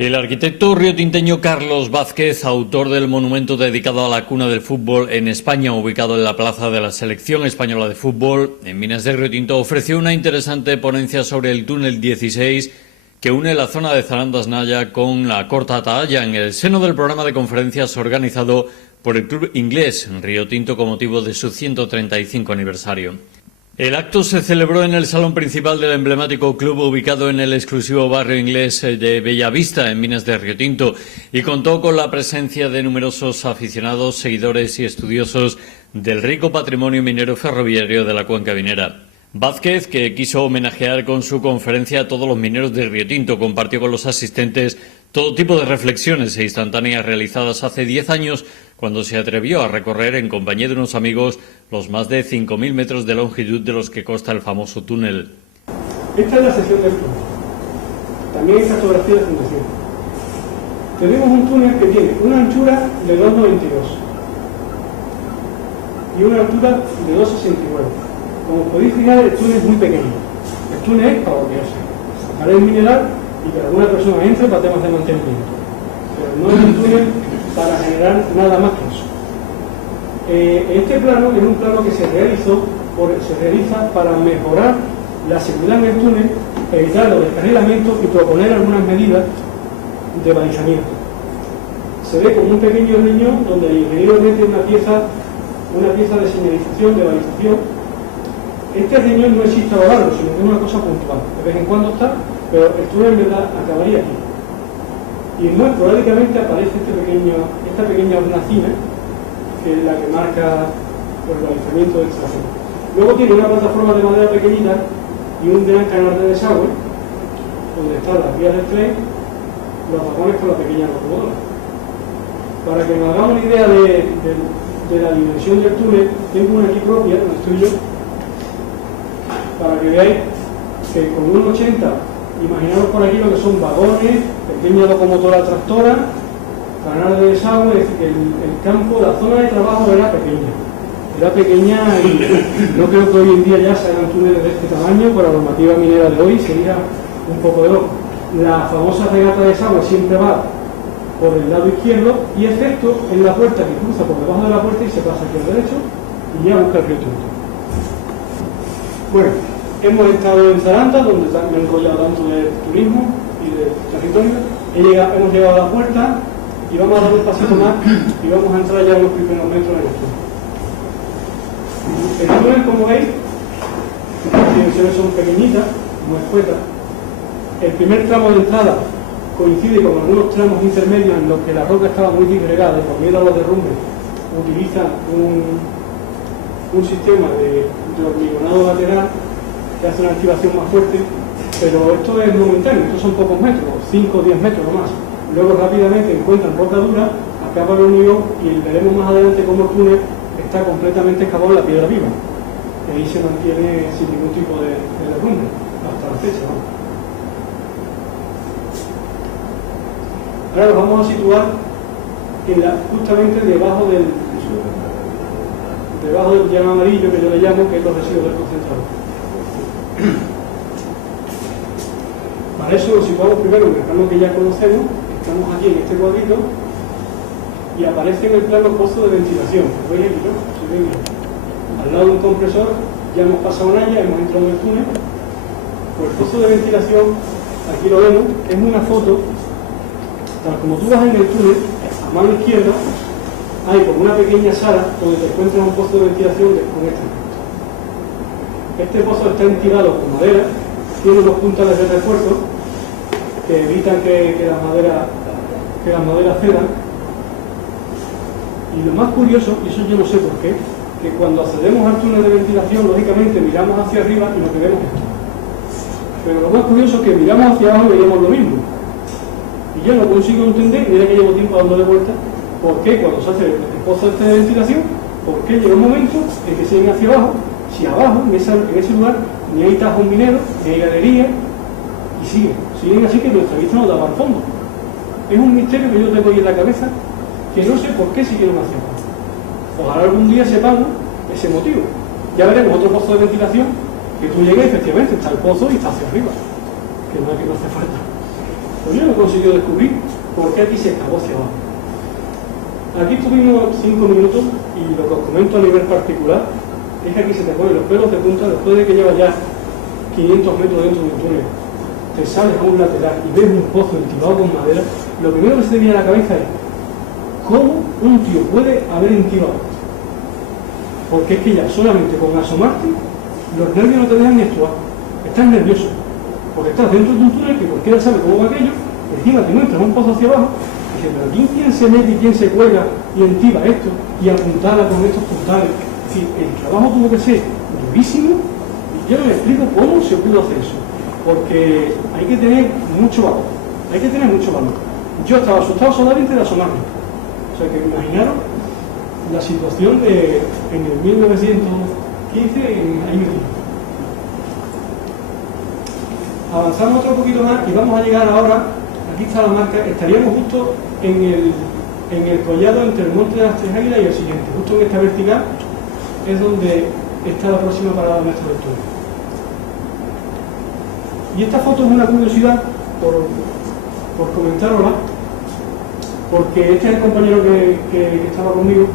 El arquitecto riotinteño Carlos Vázquez, autor del monumento dedicado a la cuna del fútbol en España, ubicado en la plaza de la Selección Española de Fútbol, en Minas de Río Tinto, ofreció una interesante ponencia sobre el túnel 16 que une la zona de Zarandas-Naya con la Corta Atalaya en el seno del programa de conferencias organizado por el club inglés Río Tinto con motivo de su 135 aniversario. El acto se celebró en el salón principal del emblemático club ubicado en el exclusivo barrio inglés de Bellavista, en Minas de Río Tinto, y contó con la presencia de numerosos aficionados, seguidores y estudiosos del rico patrimonio minero ferroviario de la cuenca minera. Vázquez, que quiso homenajear con su conferencia a todos los mineros de Río Tinto, compartió con los asistentes todo tipo de reflexiones e instantáneas realizadas hace 10 años, cuando se atrevió a recorrer en compañía de unos amigos los más de 5.000 metros de longitud de los que consta el famoso túnel. Esta es la sección del túnel. También hay cartografía de fundación. Tenemos un túnel que tiene una anchura de 2,92 y una altura de 2,69. Como podéis fijar, el túnel es muy pequeño. El túnel es para voltearse, pared mineral y que alguna persona entre para temas de mantenimiento. Pero no es un túnel para generar nada más que eso. Este plano es un plano que se realiza para mejorar la seguridad en el túnel, evitar los descarrilamientos y proponer algunas medidas de balizamiento. Se ve como un pequeño riñón donde el ingeniero mete una pieza de señalización, de balización. Este riñón no existe a lo largo, sino que es una cosa puntual. De vez en cuando está, pero el túnel en verdad acabaría aquí. Y muy esporádicamente aparece esta pequeña hornacina, que es la que marca el balizamiento del trasero. Luego tiene una plataforma de madera pequeñita y un gran canal de desagüe, donde están las vías del tren, los vagones con la pequeña locomotora. Para que nos hagamos una idea de la dimensión del túnel, tengo una aquí propia, donde estoy yo, para que veáis que con 1,80, imaginaos por aquí lo que son vagones, pequeña locomotora tractora, canal de desagüe. Es decir, que el campo, la zona de trabajo era pequeña y no creo que hoy en día ya se hagan túneles de este tamaño. Por la normativa minera de hoy sería un poco de loco. La famosa regata de desagüe siempre va por el lado izquierdo, y excepto en la puerta que cruza por debajo de la puerta y se pasa aquí al derecho y ya busca el Río Tinto. Bueno, hemos estado en Zaranda, donde me he enrollado tanto de turismo y de territorio. Hemos llegado a la puerta y vamos a dar un pasito más y vamos a entrar ya en los primeros metros en el túnel. El túnel, como veis, las dimensiones son pequeñitas, como escuetas. El primer tramo de entrada coincide con algunos tramos intermedios en los que la roca estaba muy disgregada y por miedo a los derrumbes utiliza un sistema de hormigonado lateral que hace una activación más fuerte, pero esto es momentáneo, estos son pocos metros, 5 o 10 metros o más. Luego rápidamente encuentran roca dura, acaba la unión y veremos más adelante cómo el túnel está completamente excavado en la piedra viva, que ahí se mantiene sin ningún tipo de derrumbe hasta la fecha, ¿no? Ahora nos vamos a situar justamente debajo del llano amarillo, que yo le llamo, que es los residuos del concentrado. Para eso nos situamos primero en el plano que ya conocemos. Estamos aquí en este cuadrito y aparece en el plano pozo de ventilación. ¿Veis aquí, no? Al lado de un compresor, ya hemos pasado Naya, hemos entrado en el túnel. Pues el pozo de ventilación, aquí lo vemos, es una foto, tal como tú vas en el túnel, a mano izquierda hay como una pequeña sala donde te encuentras un pozo de ventilación con este. Este pozo está entirado con madera, tiene unos puntales de refuerzo que evitan que las maderas cedan. Y lo más curioso, y eso yo no sé por qué, que cuando accedemos al túnel de ventilación, lógicamente miramos hacia arriba y lo que vemos es esto. Pero lo más curioso es que miramos hacia abajo y veíamos lo mismo. Y yo no consigo entender, mira que llevo tiempo dándole vuelta, por qué cuando se hace el pozo este de ventilación, por qué llega un momento en que siguen hacia abajo, si abajo, en ese lugar, ni hay tajos mineros, ni hay galerías, y siguen así que nuestra vista no daba al fondo. Es un misterio que yo tengo ahí en la cabeza, que no sé por qué siguieron hacia abajo. Ojalá algún día sepamos ese motivo. Ya veremos otro pozo de ventilación, que tú llegues, efectivamente, está el pozo y está hacia arriba, que no hace falta. Pues yo no he conseguido descubrir por qué aquí se excavó hacia abajo. Aquí estuvimos 5 minutos y lo que os comento a nivel particular es que aquí se te ponen los pelos de punta después de que llevas ya 500 metros dentro de un túnel, te sales a un lateral y ves un pozo entibado con madera. Lo primero que se te viene a la cabeza es ¿cómo un tío puede haber entibado? Porque es que ya solamente con asomarte los nervios no te dejan ni actuar, estás nervioso porque estás dentro de un túnel que cualquiera sabe cómo va aquello, encima te muestras un pozo hacia abajo y dices, pero ¿quién se mete y quién se cuelga y entiba esto y apuntala con estos puntales? Es decir, el trabajo tuvo que ser durísimo y yo no me explico cómo se pudo hacer eso, porque hay que tener mucho valor, Yo estaba asustado solamente de asomarme, o sea que imaginaros la situación en el 1915 ahí mismo. Avanzamos otro poquito más y vamos a llegar ahora, aquí está la marca, estaríamos justo en el collado entre el Monte de las Tres Águilas y el siguiente, justo en esta vertical es donde está la próxima parada nuestra del túnel. Y esta foto es una curiosidad por comentárosla, porque este es el compañero que estaba conmigo.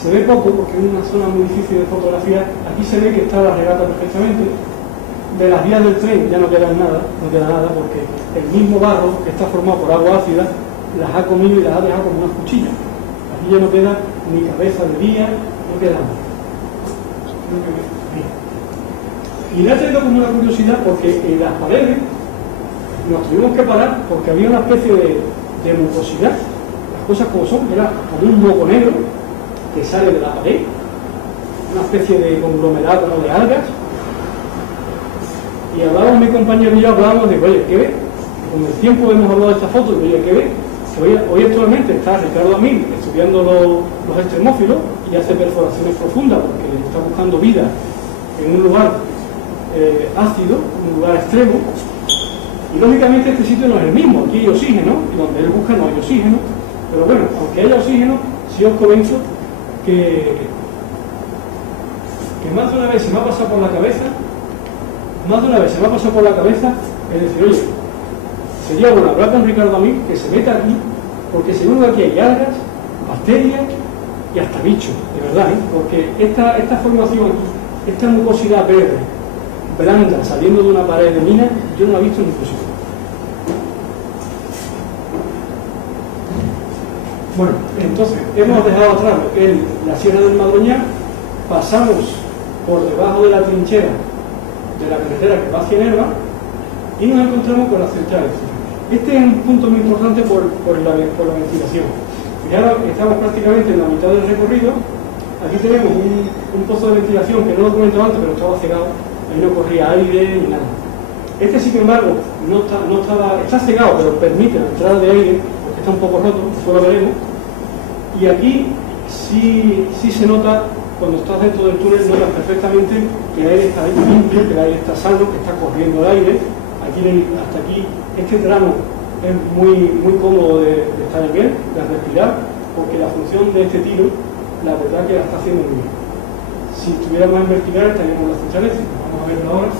Se ve poco porque es una zona muy difícil de fotografiar. Aquí se ve que está la regata perfectamente. De las vías del tren ya no queda nada, porque el mismo barro que está formado por agua ácida las ha comido y las ha dejado como unas cuchillas. Aquí ya no queda ni cabeza de vía, no queda nada. Y le ha traído como una curiosidad porque en las paredes nos tuvimos que parar porque había una especie de mucosidad, las cosas como son, era como un moco negro que sale de la pared, una especie de conglomerado como de algas. Y hablábamos, mi compañero y yo hablábamos de, oye, ¿qué ves? Con el tiempo hemos hablado de esta foto, y oye, ¿qué ves? Que hoy actualmente está Ricardo Amil estudiando los extremófilos y hace perforaciones profundas porque está buscando vida en un lugar ácido, un lugar extremo, y lógicamente este sitio no es el mismo, aquí hay oxígeno, y donde él busca no hay oxígeno, pero bueno, aunque haya oxígeno, sí os comento que más de una vez se me ha pasado por la cabeza, es decir, oye, sería bueno hablar con Ricardo Amil, que se meta aquí, porque seguro que aquí hay algas, bacterias y hasta bichos, de verdad, porque esta formación aquí, esta mucosidad verde, blanda, saliendo de una pared de mina, yo no la he visto en ningún sitio. Bueno, entonces, hemos dejado atrás la Sierra del Madroñal, pasamos por debajo de la trinchera de la carretera que va hacia Nerva y nos encontramos con la central eléctrica. Este es un punto muy importante por la ventilación. Fijaros, estamos prácticamente en la mitad del recorrido. Aquí tenemos un pozo de ventilación que no lo comento antes, pero estaba cegado, ahí no corría aire ni nada. Este, sin embargo, está cegado, pero permite la entrada de aire, porque está un poco roto, después lo veremos. Y aquí sí se nota, cuando estás dentro del túnel, notas perfectamente que el aire está limpio, que el aire está sano, que está corriendo el aire. Hasta aquí, este tramo es muy cómodo de estar en él, de respirar, porque la función de este tiro, la verdad que la está haciendo muy bien. Si estuviéramos en vertical, estaríamos en la central eléctrica. Vamos a verlo ahora.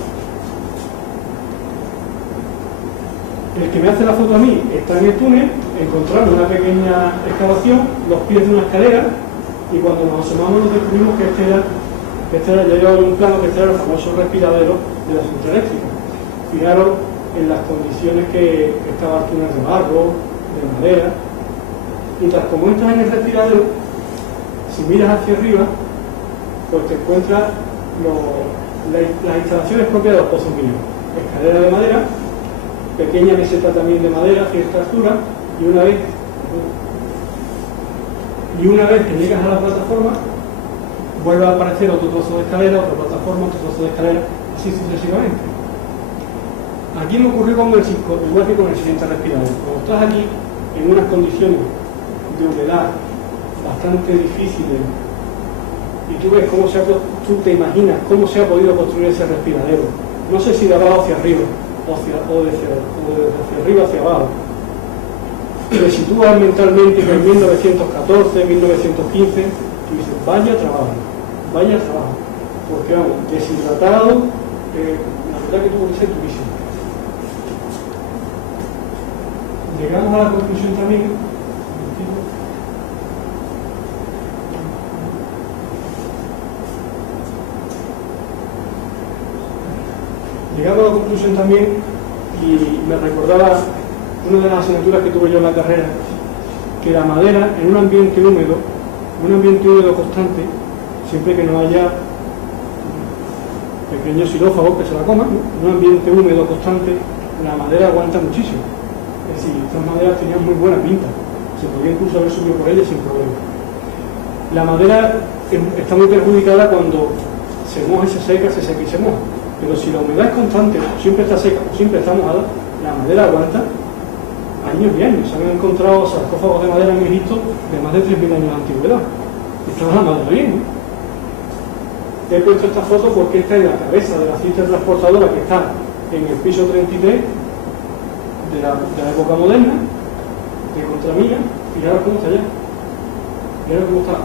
El que me hace la foto a mí está en el túnel, encontramos una pequeña excavación, los pies de una escalera, y cuando nos asomamos nos descubrimos que este era, ya llevaba un plano, que este era el famoso respiradero de la central eléctrica. Fijaros en las condiciones que estaba el túnel de barro, de madera, mientras como entras en el respiradero, si miras hacia arriba, pues te encuentras las instalaciones propias de los pozos mineros. Escalera de madera, pequeña meseta también de madera, cierta altura, y una vez que llegas a la plataforma, vuelve a aparecer otro trozo de escalera, otra plataforma, otro trozo de escalera, así sucesivamente. Aquí me ocurrió con el cisco, igual que con el siguiente respirador. Cuando estás aquí en unas condiciones de humedad bastante difíciles y tú ves tú te imaginas cómo se ha podido construir ese respiradero, no sé si de abajo hacia arriba o de hacia arriba hacia abajo, te sitúas mentalmente en 1914, 1915, y dices, vaya trabajo, porque vamos, deshidratado, la verdad que tuvo que ser durísimo. llegamos a la conclusión también, y me recordaba una de las asignaturas que tuve yo en la carrera, que la madera en un ambiente húmedo constante, siempre que no haya pequeños xilófagos que se la coman, en un ambiente húmedo constante, la madera aguanta muchísimo. Es decir, estas maderas tenían muy buena pinta, se podía incluso haber subido por ellas sin problema. La madera está muy perjudicada cuando se moja y se seca y se moja, pero si la humedad es constante, siempre está seca o siempre está mojada, la madera aguanta años y años. Se han encontrado sarcófagos de madera en Egipto de más de 3.000 años de antigüedad. Estaba la madera bien, ¿no? He puesto esta foto porque esta es la cabeza de la cinta transportadora que está en el piso 33 de la época moderna, de Contramilla, y ahora cómo está ya.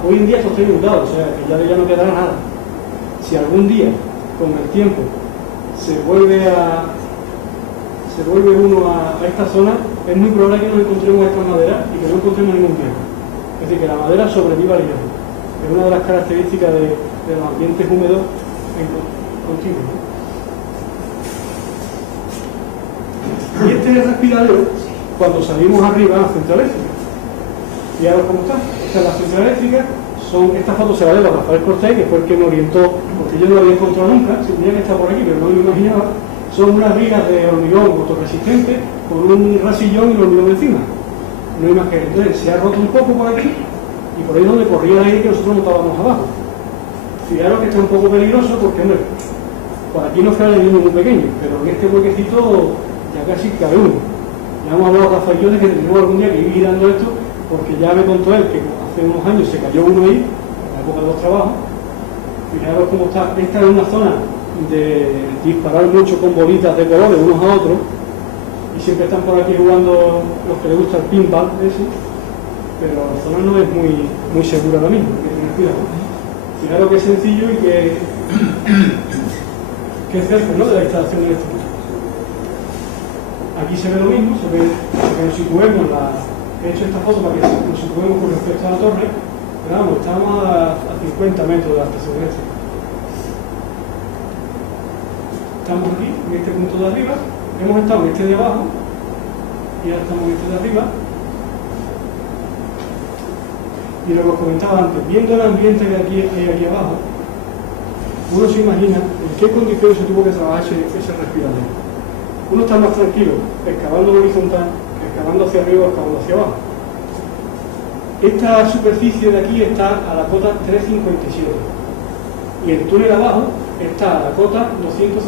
Hoy en día esto está inundado, o sea que ya no quedará nada. Si algún día, con el tiempo, se vuelve uno a esta zona, es muy probable que no encontremos esta madera y que no encontremos ningún viejo. Es decir, que la madera sobreviva al hierro. Es una de las características de los ambientes húmedos continuos. Y este es el respiradero cuando salimos arriba a la central eléctrica. Y ahora cómo está. Esta es la central eléctrica. Esta foto se la debo a Rafael Cortés, que fue el que me orientó, porque yo no lo había encontrado nunca, si tenía que estar por aquí, pero no me lo imaginaba. Son unas vigas de hormigón autoresistente con un rasillón y el hormigón encima. No imagínate. Entonces se ha roto un poco por aquí y por ahí es donde corría el aire que nosotros notábamos abajo. Fijaros que está un poco peligroso porque, hombre, por aquí no cabe el niño muy pequeño, pero en este huequecito ya casi cabe uno. Ya hemos hablado a Rafael y yo de que tenemos algún día que ir girando esto, porque ya me contó él que hace unos años se cayó uno ahí, en la época de los trabajos. Fijaros cómo está. Esta es una zona de disparar mucho con bolitas de colores unos a otros, y siempre están por aquí jugando los que les gusta el pinball ese, pero la zona no es muy segura ahora mismo, hay que tener cuidado. Fijaros que es sencillo y que es cerca, ¿no?, de la instalación eléctrica. Aquí se ve lo mismo, se ve que nos situemos, he hecho esta foto para que nos situemos con respecto a la torre, pero vamos, estamos a 50 metros de la estación eléctrica. Estamos aquí, en este punto de arriba, hemos estado en este de abajo y ahora estamos en este de arriba. Y lo que os comentaba antes, viendo el ambiente que hay aquí abajo, uno se imagina en qué condiciones se tuvo que trabajar ese respiradero. Uno está más tranquilo excavando horizontal que excavando hacia arriba o excavando hacia abajo. Esta superficie de aquí está a la cota 357 y el túnel abajo está a la cota 250.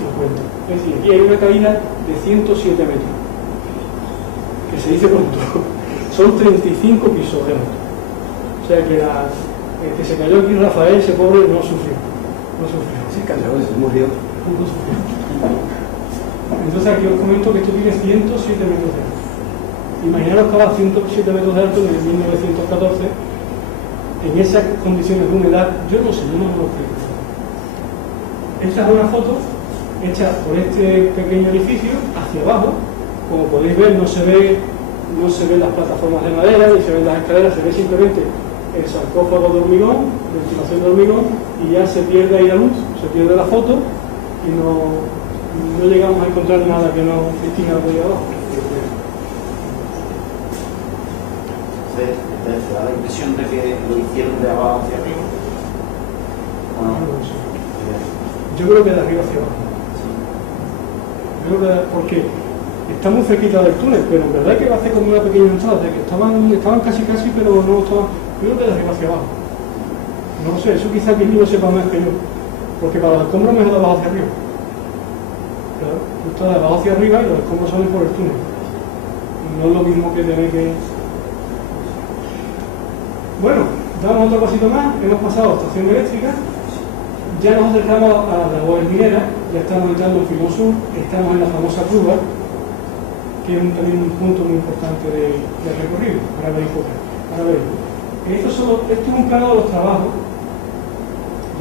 Es decir, aquí hay una caída de 107 metros, que se dice pronto. Son 35 pisos de alto. O sea que que se cayó aquí Rafael, ese pobre no sufrió. Se cayó, se murió. No sufrió. Entonces aquí os comento que esto tiene 107 metros de alto. Imaginaros que estaba a 107 metros de alto en el 1914, en esas condiciones de humedad, yo no sé, no me lo explico. Esta es una foto hecha por este pequeño edificio hacia abajo. Como podéis ver, no se ven las plataformas de madera, ni se ven las escaleras, se ve simplemente el sarcófago de hormigón, ventilación de hormigón, y ya se pierde ahí la luz, se pierde la foto y no llegamos a encontrar nada que nos distinga por ahí abajo. ¿Te da la impresión de que lo hicieron de abajo hacia arriba? ¿O no? No lo sé. Yo creo que de arriba hacia abajo. Yo creo que porque está muy cerquita del túnel, pero en verdad que va a hacer como una pequeña entrada, de que estaban casi, pero no estaban. Yo creo que de arriba hacia abajo. No lo sé, eso quizá que yo lo sepa más que yo. Porque para los escombros mejor de abajo hacia arriba. Claro, está de abajo hacia arriba y los escombros salen por el túnel. No es lo mismo que tener que. Bueno, damos otro pasito más, hemos pasado a estación eléctrica, ya nos acercamos a la labor minera, ya estamos entrando en Filmosur, estamos en la famosa curva, que es también un punto muy importante del recorrido. Ahora veis. Esto es un plano de los trabajos,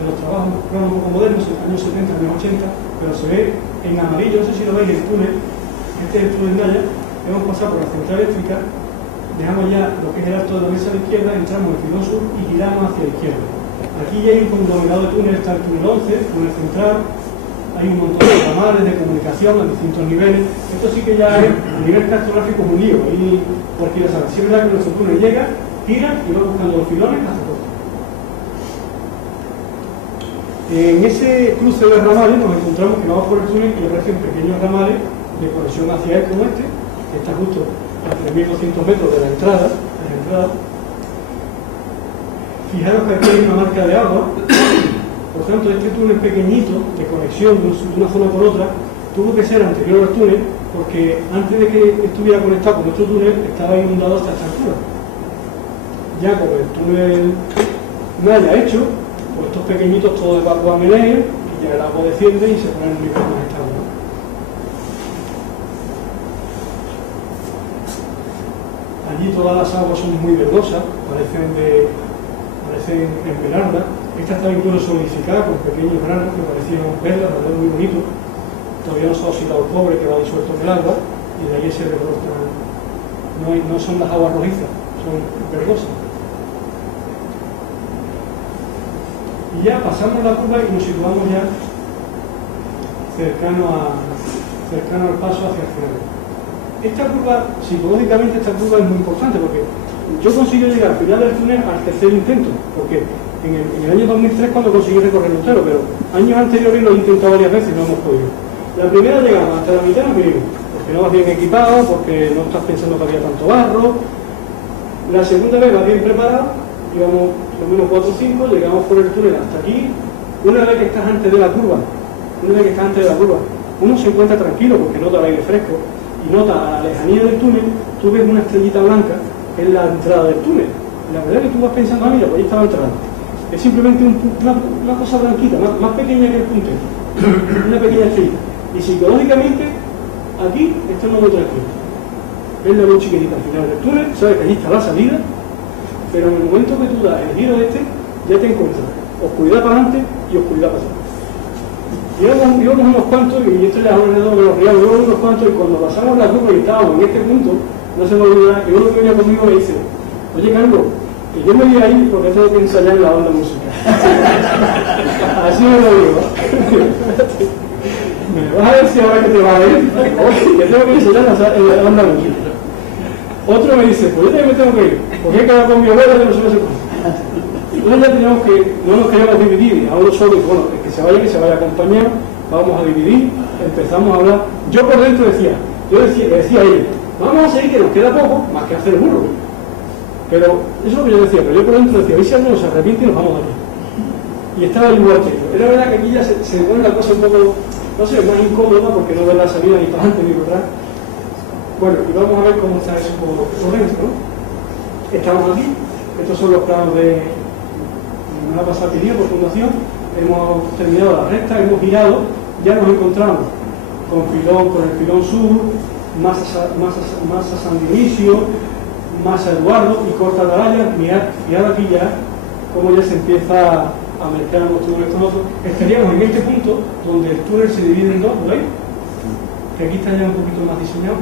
un plano un poco moderno, años 70, años 80, pero se ve en amarillo, no sé si lo veis, el túnel, este es el túnel de allá, hemos pasado por la central eléctrica, dejamos ya lo que es el alto de la mesa a la izquierda, entramos en el filón sur y giramos hacia la izquierda. Aquí ya hay un conglomerado de túneles, está el túnel 11, túnel central, hay un montón de ramales de comunicación a distintos niveles. Esto sí que ya es, a nivel cartográfico, es un lío, ahí cualquiera sabe. Si es verdad que nuestro túnel llega, gira y va buscando los filones hasta todo. En ese cruce de ramales nos encontramos que vamos por el túnel y aparecen pequeños ramales de conexión hacia él como este, que está justo a 3.200 metros de la entrada. Fijaros que aquí hay una marca de agua. Por tanto, este túnel pequeñito de conexión de una zona por otra tuvo que ser anterior al túnel, porque antes de que estuviera conectado con nuestro túnel estaba inundado hasta esta altura. Ya como el túnel no haya hecho, pues estos pequeñitos todos evacúan en él y ya el agua desciende y se pone en el mismo estado, ¿no? Allí todas las aguas son muy verdosas, parecen esmeralda. Esta estaba incluso solidificada con pequeños granos que parecían perlas, la verdad muy bonito. Todavía no se ha oxidado el cobre que va disuelto en el agua y de ahí ese verdor no son las aguas rojizas, son verdosas. Y ya pasamos la curva y nos situamos ya cercano al paso hacia el final. Esta curva, psicológicamente esta curva es muy importante porque yo consigo llegar al final del túnel al tercer intento, porque en el año 2003 cuando conseguí recorrer entero, pero años anteriores lo he intentado varias veces y no hemos podido. La primera llegamos hasta la mitad, no vinimos, porque no vas bien equipado, porque no estás pensando que había tanto barro. La segunda vez vas bien preparado, íbamos por lo menos 4 o 5, llegamos por el túnel hasta aquí. Una vez que estás antes de la curva, uno se encuentra tranquilo porque nota el aire fresco y nota a la lejanía del túnel, tú ves una estrellita blanca que es la entrada del túnel. Y la verdad es que tú vas pensando, ah, mira, pues ahí estaba entrando. Es simplemente una cosa blanquita, más pequeña que el puntero, una pequeña estrella. Y psicológicamente, aquí está el modo tranquilo. Es la luz chiquitita al final del túnel, sabes que allí está la salida, pero en el momento que tú das el giro ya te encuentras oscuridad para adelante y oscuridad para atrás. Íbamos unos cuantos, y esto ya es alrededor de los ríos, íbamos unos cuantos, y cuando pasamos la curva y estábamos en este punto, no se me olvida, y uno que venía conmigo me dice, oye Carlos, que yo me voy a ir porque tengo que ensayar en la banda musical. Así me lo digo. Me vas a ver si ahora que te va a ir, oye, que tengo que ensayar en la banda musical. Otro me dice, pues yo también me tengo que ir, porque he quedado con mi abuela que no se me hace cosa. Entonces ya teníamos que, no nos queríamos dividir, a uno solo, y bueno, que se vaya acompañado, vamos a dividir, empezamos a hablar. Yo por dentro le decía a ella, vamos a seguir que nos queda poco, más que hacer burro. Pero eso es lo que yo decía, pero yo por dentro decía, hoy si alguno se arrepiente y nos vamos de aquí. Y estaba igual que yo. Era verdad que aquí ya se pone la cosa un poco, no sé, más incómoda porque no ve la salida ni para adelante ni para atrás. Bueno, y vamos a ver cómo está eso por dentro, ¿no? Estamos aquí, estos son los planos de una pasatería por fundación, hemos terminado la recta, hemos girado, ya nos encontramos con el filón sur, Masa San Dionisio, Masa Eduardo y Corta Atalaya. Mirad aquí ya cómo ya se empieza a mezclar los túneles con otros. Estaríamos en este punto donde el túnel se divide en dos, ¿lo veis? Que aquí está ya un poquito más diseñado.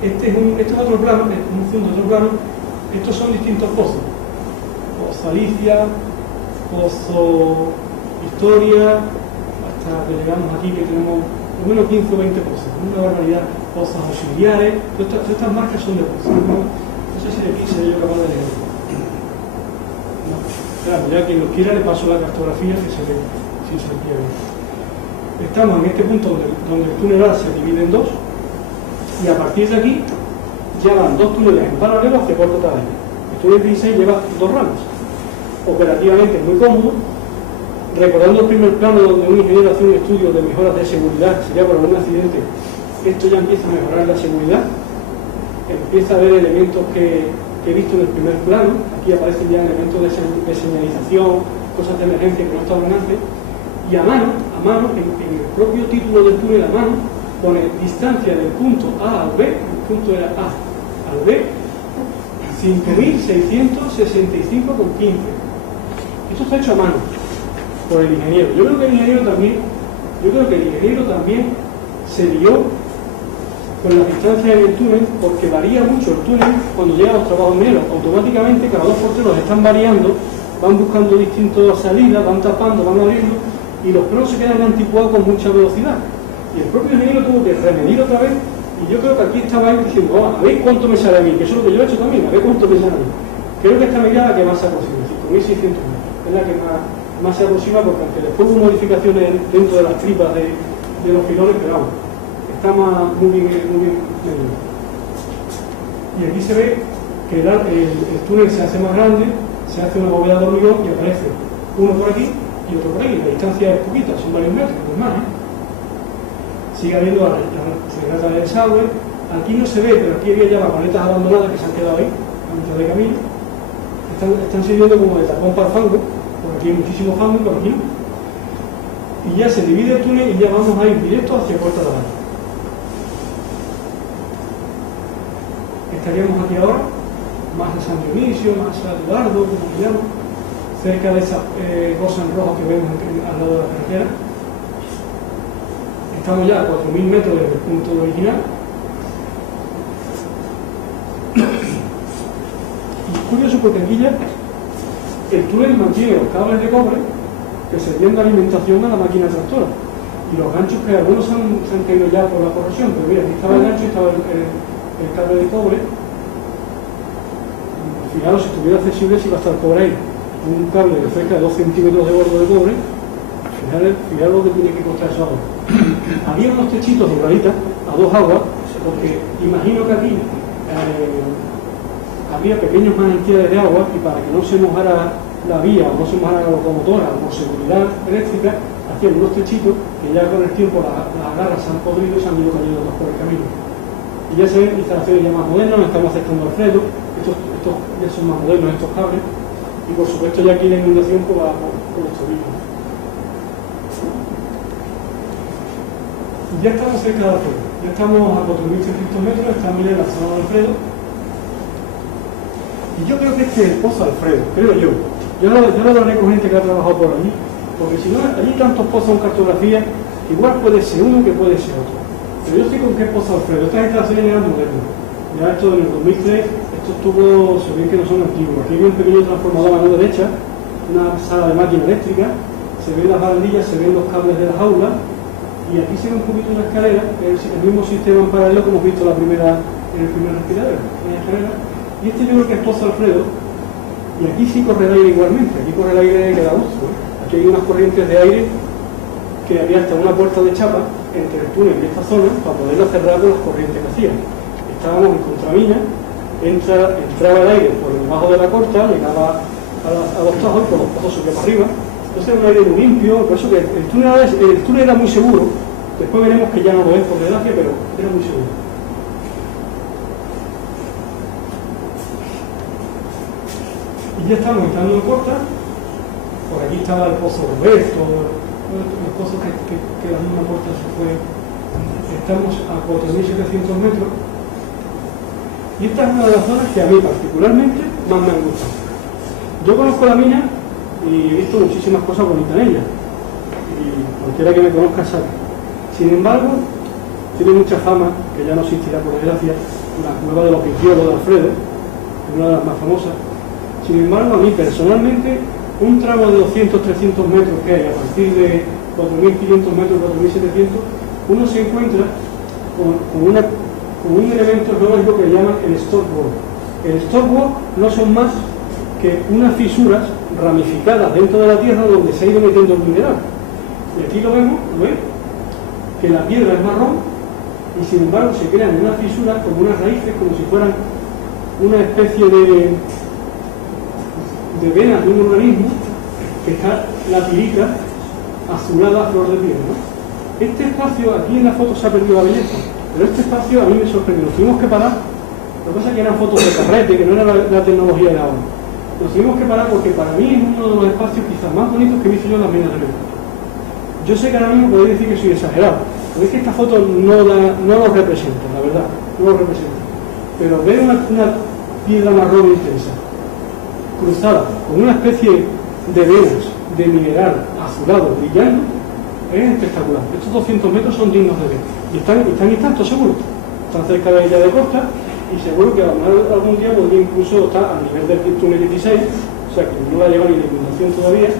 Este es otro plano, es un fondo de otro plano. Estos son distintos pozos. Pozo Alicia, Pozo Historia, hasta que llegamos aquí que tenemos por lo menos 15 o 20 pozos, una barbaridad, pozos auxiliares. Todas estas marcas son de pozos. No sé si aquí seré yo capaz de leer. No. Claro, ya quien lo quiera le paso la cartografía que se ve, si se quiere. Estamos en este punto donde el túnel A se divide en dos, y a partir de aquí ya van dos túneles en paralelo hacia Corta Atalaya. El túnel 16 lleva dos ramas. Operativamente es muy cómodo. Recordando el primer plano donde un ingeniero hace un estudio de mejoras de seguridad, sería por algún accidente, esto ya empieza a mejorar la seguridad, empieza a haber elementos que he visto en el primer plano. Aquí aparecen ya elementos de señalización, cosas de emergencia que no estaban antes, y a mano, en el propio título del túnel a mano, pone distancia del punto A al B, el punto era A al B, 5.665,15. Esto está hecho a mano por el ingeniero. Yo creo que el ingeniero también se vio con las distancias en el túnel, porque varía mucho el túnel cuando llegan los trabajos mineros. Automáticamente cada 2x3 los están variando, van buscando distintas salidas, van tapando, van abriendo, y los cronos se quedan anticuados con mucha velocidad. Y el propio ingeniero tuvo que remedir otra vez, y yo creo que aquí estaba él diciendo, oh, a ver cuánto me sale a mí, que eso es lo que yo he hecho también, a ver cuánto me sale a mí. Creo que esta medida es la que más se aproxima, 5.600 metros, es la que más se aproxima, porque aunque después hubo modificaciones dentro de las tripas de los filones, pero vamos, está muy bien medido. Y aquí se ve que el túnel se hace más grande, se hace una bóveda de hormigón y aparece uno por aquí y otro por aquí. La distancia es poquita, son varios metros, no es más, ¿eh? Sigue habiendo la regata del desagüe. Aquí no se ve, pero aquí había ya vagonetas abandonadas que se han quedado ahí, a mitad de camino. Están sirviendo como de tapón para fango, porque aquí hay muchísimo fango, por aquí no. Y ya se divide el túnel y ya vamos a ir directo hacia Puerta de la Valle. Estaríamos aquí ahora, más a San Dionisio, más a Eduardo, como se llama, cerca de esas cosas en rojo que vemos al lado de la carretera. Estamos ya a 4.000 metros desde el punto original. Y es curioso porque aquí ya el túnel mantiene los cables de cobre que servían de alimentación a la máquina tractora. Y los ganchos que algunos se han caído ya por la corrosión, pero mira, aquí estaba el gancho y estaba el cable de cobre. Fijaros, si estuviera accesible, si va a estar por ahí un cable de cerca de 2 centímetros de bordo de cobre. Fijaros lo que tiene que costar eso ahora. Había unos techitos dobladitas a 2 aguas, porque imagino que aquí había pequeños manantiales de agua, y para que no se mojara la vía o no se mojara la locomotora o seguridad eléctrica, hacían unos techitos que ya con el tiempo las garras se han podrido y se han ido cayendo por el camino. Y ya se ven instalaciones ya más modernas, nos estamos acercando al Alfredo, estos ya son más modernos estos cables, y por supuesto ya aquí la inundación por los tobillos. Ya estamos cerca de Alfredo, ya estamos a 4.600 metros, estamos ya en la zona de Alfredo. Y yo creo que este es el pozo Alfredo, creo yo. Yo lo hablaré con gente que ha trabajado por allí, porque si no, allí tantos pozos en cartografía, igual puede ser uno que puede ser otro. Pero yo estoy con qué pozo Alfredo. Estas instalaciones eran modernas. Ya esto en el 2003, estos tubos se ven que no son antiguos. Aquí hay un pequeño transformador a mano derecha, una sala de máquina eléctrica, se ven las barandillas, se ven los cables de las aulas, y aquí se ve un poquito una escalera, el mismo sistema en paralelo que hemos visto en el primer respiradero, en la escalera. Y este yo creo que es pozo Alfredo, y aquí sí corre el aire igualmente, aquí corre el aire que da gusto, ¿eh? Aquí hay unas corrientes de aire que había hasta una puerta de chapa entre el túnel y esta zona para poderla cerrar con las corrientes que hacían. Estábamos en contramina, entraba el aire por debajo de la corta, llegaba a los tajos, por los pozos subía para arriba. Entonces era un aire muy limpio, por eso que el túnel era muy seguro. Después veremos que ya no lo es por desgracia, pero era muy seguro. Y ya estamos entrando en Corta. Por aquí estaba el pozo Roberto, los pozos que la misma Corta se fue. Estamos a 4.700 metros. Y esta es una de las zonas que a mí particularmente más me han gustado. Yo conozco la mina y he visto muchísimas cosas bonitas en ella. Y cualquiera que me conozca sabe. Sin embargo, tiene mucha fama, que ya no existirá por desgracia, la cueva de los Piciolos de Alfredo, una de las más famosas. Sin embargo, a mí personalmente, un tramo de 200-300 metros que hay a partir de 4.500 metros, 4.700, uno se encuentra con un elemento geológico que llaman el stonework. El stonework no son más que unas fisuras ramificadas dentro de la tierra donde se ha ido metiendo el mineral. Y aquí lo vemos, ¿ves? Que la piedra es marrón y sin embargo se crean unas fisuras como unas raíces, como si fueran una especie de venas de un organismo que está la tirita azulada a flor de piel, ¿no? Este espacio, aquí en la foto se ha perdido la belleza, pero este espacio a mí me sorprendió. Nos tuvimos que parar, lo que pasa es que eran fotos de carrete, que no era la tecnología de ahora. Nos tuvimos que parar porque para mí es uno de los espacios quizás más bonitos que he visto yo en las minas de México. Yo sé que ahora mismo podéis decir que soy exagerado, pero es que esta foto no lo representa, la verdad, no lo representa. Pero ver una piedra marrón intensa, cruzada con una especie de venas de mineral azulado brillando, es espectacular. Estos 200 metros son dignos de ver. Y están intactos, seguro. están cerca de la isla de Costa, y seguro que a lo mejor algún día podría incluso estar a nivel del túnel 16, o sea que no va a llegar ni la inundación todavía.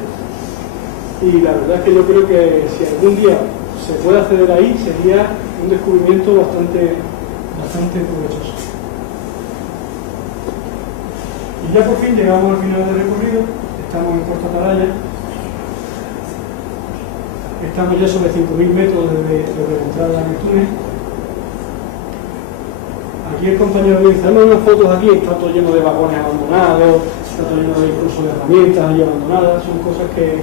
Y la verdad es que yo creo que si algún día se puede acceder ahí, sería un descubrimiento bastante provechoso. Y ya por fin llegamos al final del recorrido, estamos en Costa Atalaya, estamos ya sobre 5.000 metros desde la entrada del túnel. Aquí el compañero me dice, dame unas fotos aquí, está todo lleno de vagones abandonados, está todo lleno de incluso de herramientas ahí abandonadas, son cosas que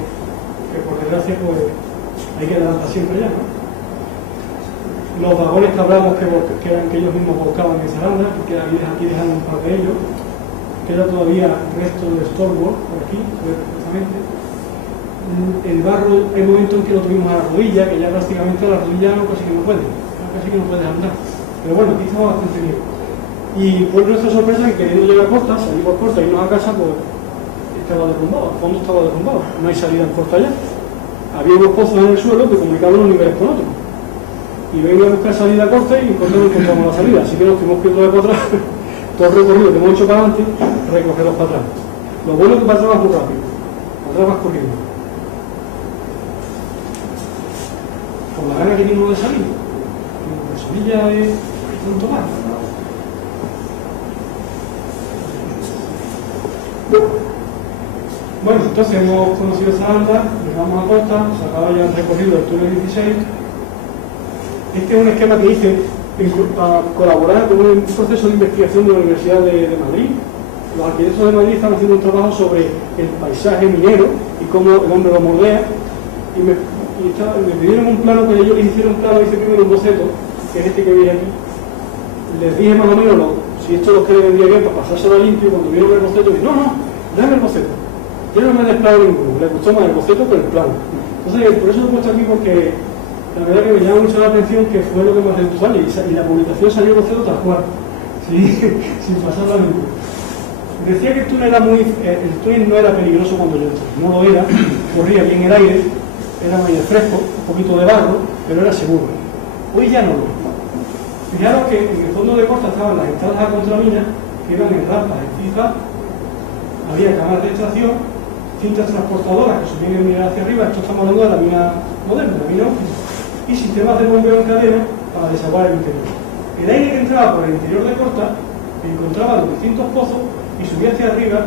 por desgracia pues hay que adelantar siempre ya, ¿no? Los vagones que hablamos que eran que ellos mismos volcaban en Saranda, que aquí dejando un par de ellos, queda todavía resto de storyboard por aquí, perfectamente. El barro, hay momentos en que lo tuvimos a la rodilla, que ya prácticamente a la rodilla casi que no puedes andar. Pero bueno, aquí estamos bastante bien. Y por nuestra sorpresa, que queriendo llegar a Costa, salir por Costa y irnos a casa, pues estaba derrumbado, el fondo estaba derrumbado, no hay salida en Costa ya. Había unos pozos en el suelo que comunicaban unos niveles con otros. Y vengo a buscar salida a Costa y no encontramos la salida, así que nos tuvimos que ir de para atrás, todo el recorrido que hemos hecho para adelante, recorrerlos para atrás. Lo bueno es que para atrás vas muy rápido, para atrás vas corriendo. Por la gana que tenemos de salir. La semilla es un tomate. Bueno, entonces hemos conocido Saranda, llegamos a Costa, se acaba ya el recorrido del túnel 16. Este es un esquema que hice para colaborar con un proceso de investigación de la Universidad de Madrid. Los arquitectos de Madrid están haciendo un trabajo sobre el paisaje minero y cómo el hombre lo moldea. Y me pidieron un plano, que ellos les hicieron un plano, hice primero un boceto, que es este que veis aquí. Les dije más o menos si esto lo que le vendría bien para pasárselo a limpio. Cuando vieron el boceto, dije, no, dame el boceto. Yo no me he desplazado ninguno, le gustó más el boceto que el plano. Entonces, por eso lo he puesto aquí, porque la verdad que me llama mucho la atención que fue lo que más les gustó, y la publicación salió el boceto tal cual, ¿sí? Sin pasarla ninguno. Decía que el túnel no era peligroso cuando yo entré, no lo era, corría bien el aire, era medio fresco, un poquito de barro, pero era seguro. Hoy ya no lo es. Fijaros que en el fondo de Costa estaban las entradas a contramina, que iban en rampas, en tiza, había cámaras de extracción, cintas transportadoras que subían el mineral hacia arriba, esto estamos hablando de la mina moderna, la mina óptima, y sistemas de bombeo en cadena para desaguar el interior. El aire que entraba por el interior de Costa encontraba los distintos pozos y subía hacia arriba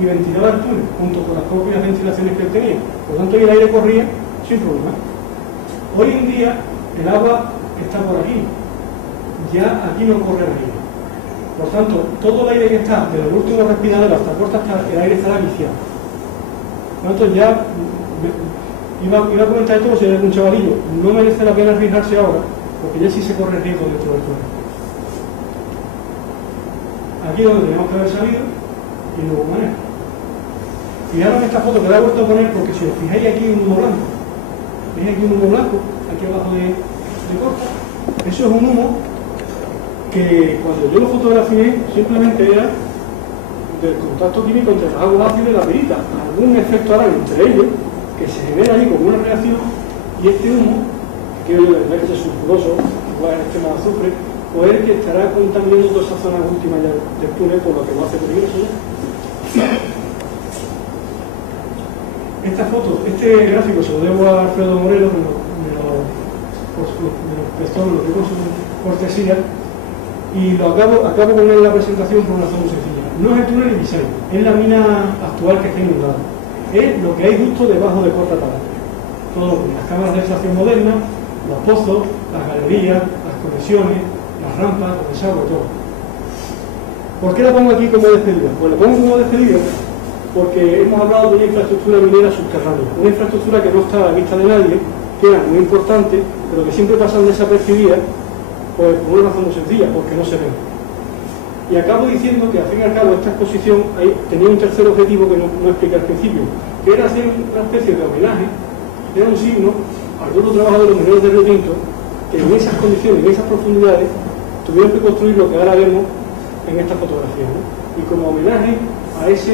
y ventilaba el túnel, junto con las propias ventilaciones que él tenía. Por lo tanto, el aire corría sin problema. Hoy en día, el agua está por aquí. Ya aquí no corre arriba. Por tanto, todo el aire que está desde el último respiradero hasta Costa, el aire estará viciado. Por tanto, ya iba a comentar esto si hay algún chavalillo. No merece la pena arriesgarse ahora, porque ya sí se corre riesgo dentro del túnel. Aquí es donde tenemos que haber salido y no hubo manera. Fijaros en esta foto que la he vuelto a poner, porque si os fijáis aquí hay un humo blanco. ¿Veis aquí un humo blanco? Aquí abajo de Costa. Eso es un humo que cuando yo lo fotografié simplemente era del contacto químico entre las aguas ácidas y la pirita, algún efecto arábico entre ellos que se genera ahí como una reacción, y este humo, que yo de verdad que es sulfuroso, igual en este más azufre, pues es el que estará contaminando toda esa zona última del túnel, por lo que lo hace peligroso ya. Esta foto, este gráfico se lo debo a Alfredo Moreno, me lo prestó, lo que con su cortesía, y lo acabo con él en la presentación por una razón muy sencilla. No es el túnel 16, es la mina actual que está inundada. Es lo que hay justo debajo de Costa Atalaya. Todo lo que las cámaras de extracción modernas, los pozos, las galerías, las conexiones, las rampas, los desagües, todo. ¿Por qué la pongo aquí como despedida? Pues la pongo como despedida porque hemos hablado de una infraestructura minera subterránea, una infraestructura que no está a la vista de nadie, que era muy importante, pero que siempre pasan desapercibidas, pues por una razón muy sencilla, porque no se ven. Y acabo diciendo que al fin y al cabo esta exposición tenía un tercer objetivo que no expliqué al principio, que era hacer una especie de homenaje, era un signo al duro trabajo de los mineros de Río Tinto, que en esas condiciones, en esas profundidades, tuvieron que construir lo que ahora vemos en esta fotografía, ¿no? Y como homenaje a ese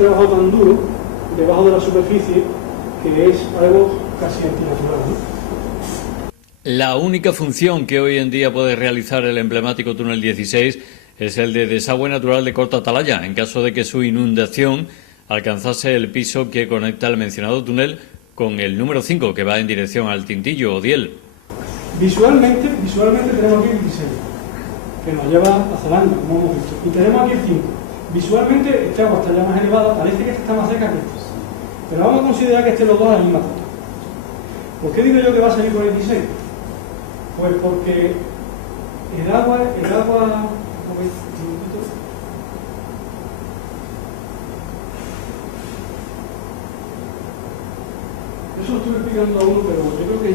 trabajo tan duro debajo de la superficie, que es algo casi antinatural, ¿no? La única función que hoy en día puede realizar el emblemático túnel 16 es el de desagüe natural de corta atalaya, en caso de que su inundación alcanzase el piso que conecta el mencionado túnel con el número 5, que va en dirección al Tintillo o Diel. Visualmente tenemos aquí el 16, que nos lleva a Zelanda, como hemos visto, y tenemos aquí el 5. Visualmente este agua está ya más elevada, parece que está más cerca que este. Pero vamos a considerar que estén los dos a la misma altura. ¿Por qué digo yo que va a salir por el 16? Pues porque el agua, eso lo estoy explicando a uno, pero yo creo que a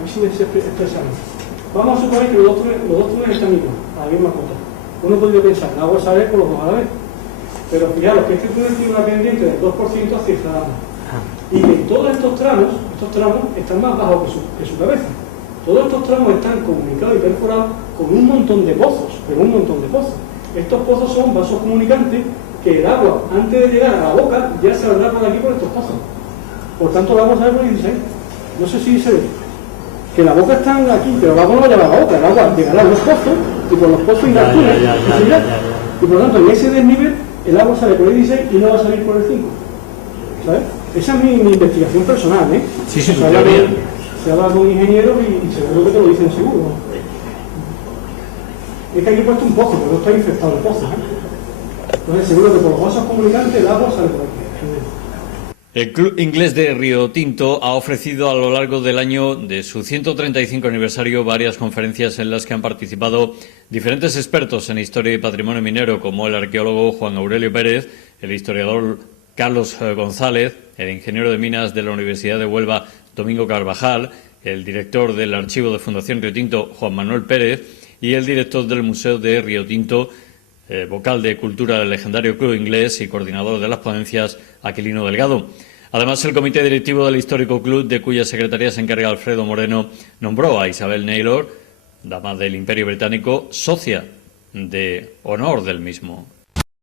ver si me sé expresar. Vamos a suponer que los dos túneles están igual, a la misma cota. Uno podría pensar, el agua sale por los dos a la vez. Pero fijaros que este túnel tiene una pendiente del 2% hacia Zelanda. Y que todos estos tramos están más bajos que su cabeza. Todos estos tramos están comunicados y perforados con un montón de pozos, Estos pozos son vasos comunicantes que el agua, antes de llegar a la boca, ya saldrá por aquí por estos pozos. Por tanto, el agua sale por el 16. No sé si se ve. Que la boca está aquí, pero el agua no va a llevar a la boca. El agua llegará a los pozos y por los pozos irá al túnel. Y por tanto, en ese desnivel, el agua sale por el 16 y no va a salir por el 5. ¿Sabes? Esa es mi investigación personal, ¿eh? Sí, Se habla con ingenieros y seguro que te lo dicen seguro. Es que aquí he puesto un pozo, pero no está infectado el pozo, ¿eh? Entonces seguro que por los vasos comunicantes el agua sale por aquí. El Club Inglés de Río Tinto ha ofrecido a lo largo del año de su 135 aniversario varias conferencias en las que han participado diferentes expertos en historia y patrimonio minero, como el arqueólogo Juan Aurelio Pérez, el historiador Carlos González, el ingeniero de minas de la Universidad de Huelva Domingo Carvajal, el director del Archivo de Fundación Río Tinto Juan Manuel Pérez y el director del Museo de Río Tinto, vocal de Cultura del legendario Club Inglés y coordinador de las ponencias Aquilino Delgado. Además, el comité directivo del histórico club, de cuya secretaría se encarga Alfredo Moreno, nombró a Isabel Naylor, dama del Imperio Británico, socia de honor del mismo.